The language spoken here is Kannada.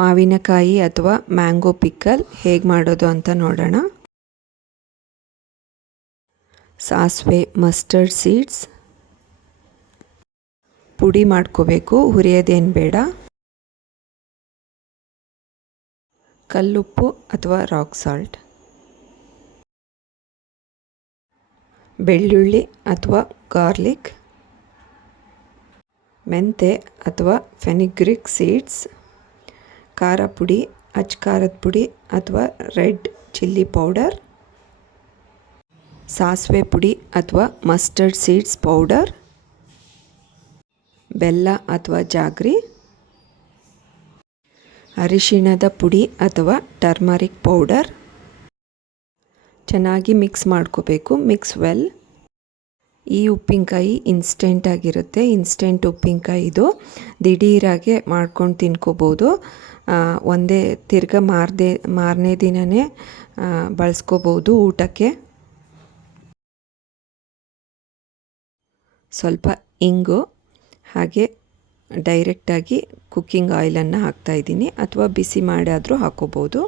ಮಾವಿನಕಾಯಿ ಅಥವಾ ಮ್ಯಾಂಗೋ ಪಿಕ್ಕಲ್ ಹೇಗೆ ಮಾಡೋದು ಅಂತ ನೋಡೋಣ. ಸಾಸಿವೆ, ಮಸ್ಟರ್ಡ್ ಸೀಡ್ಸ್ ಪುಡಿ ಮಾಡ್ಕೋಬೇಕು, ಹುರಿಯೋದೇನು ಬೇಡ. ಕಲ್ಲುಪ್ಪು ಅಥವಾ ರಾಕ್ ಸಾಲ್ಟ್, ಬೆಳ್ಳುಳ್ಳಿ ಅಥವಾ ಗಾರ್ಲಿಕ್, ಮೆಂತೆ ಅಥವಾ ಫೆನಿಗ್ರಿಕ್ ಸೀಡ್ಸ್, ಖಾರ ಪುಡಿ, ಅಚ್ಚ ಖಾರದ ಪುಡಿ ಅಥವಾ ರೆಡ್ ಚಿಲ್ಲಿ ಪೌಡರ್, ಸಾಸಿವೆ ಪುಡಿ ಅಥವಾ ಮಸ್ಟರ್ಡ್ ಸೀಡ್ಸ್ ಪೌಡರ್, ಬೆಲ್ಲ ಅಥವಾ ಜಾಗ್ರಿ, ಅರಿಶಿಣದ ಪುಡಿ ಅಥವಾ ಟರ್ಮರಿಕ್ ಪೌಡರ್. ಚೆನ್ನಾಗಿ ಮಿಕ್ಸ್ ಮಾಡ್ಕೋಬೇಕು. Mix well. ಈ ಉಪ್ಪಿನಕಾಯಿ ಇನ್ಸ್ಟೆಂಟ್ ಆಗಿರುತ್ತೆ. ಇನ್ಸ್ಟೆಂಟ್ ಉಪ್ಪಿನಕಾಯಿ ಇದು. ದಿಢೀರಾಗೆ ಮಾಡ್ಕೊಂಡು ತಿನ್ಕೋಬೋದು. ಒಂದೇ ತಿರ್ಗ ಮಾರನೇ ದಿನವೇ ಬಳಸ್ಕೋಬೋದು ಊಟಕ್ಕೆ. ಸ್ವಲ್ಪ ಇಂಗು, ಹಾಗೆ ಡೈರೆಕ್ಟಾಗಿ ಕುಕ್ಕಿಂಗ್ ಆಯಿಲನ್ನು ಹಾಕ್ತಾಯಿದ್ದೀನಿ, ಅಥವಾ ಬಿಸಿ ಮಾಡಾದರೂ ಹಾಕ್ಕೋಬೋದು.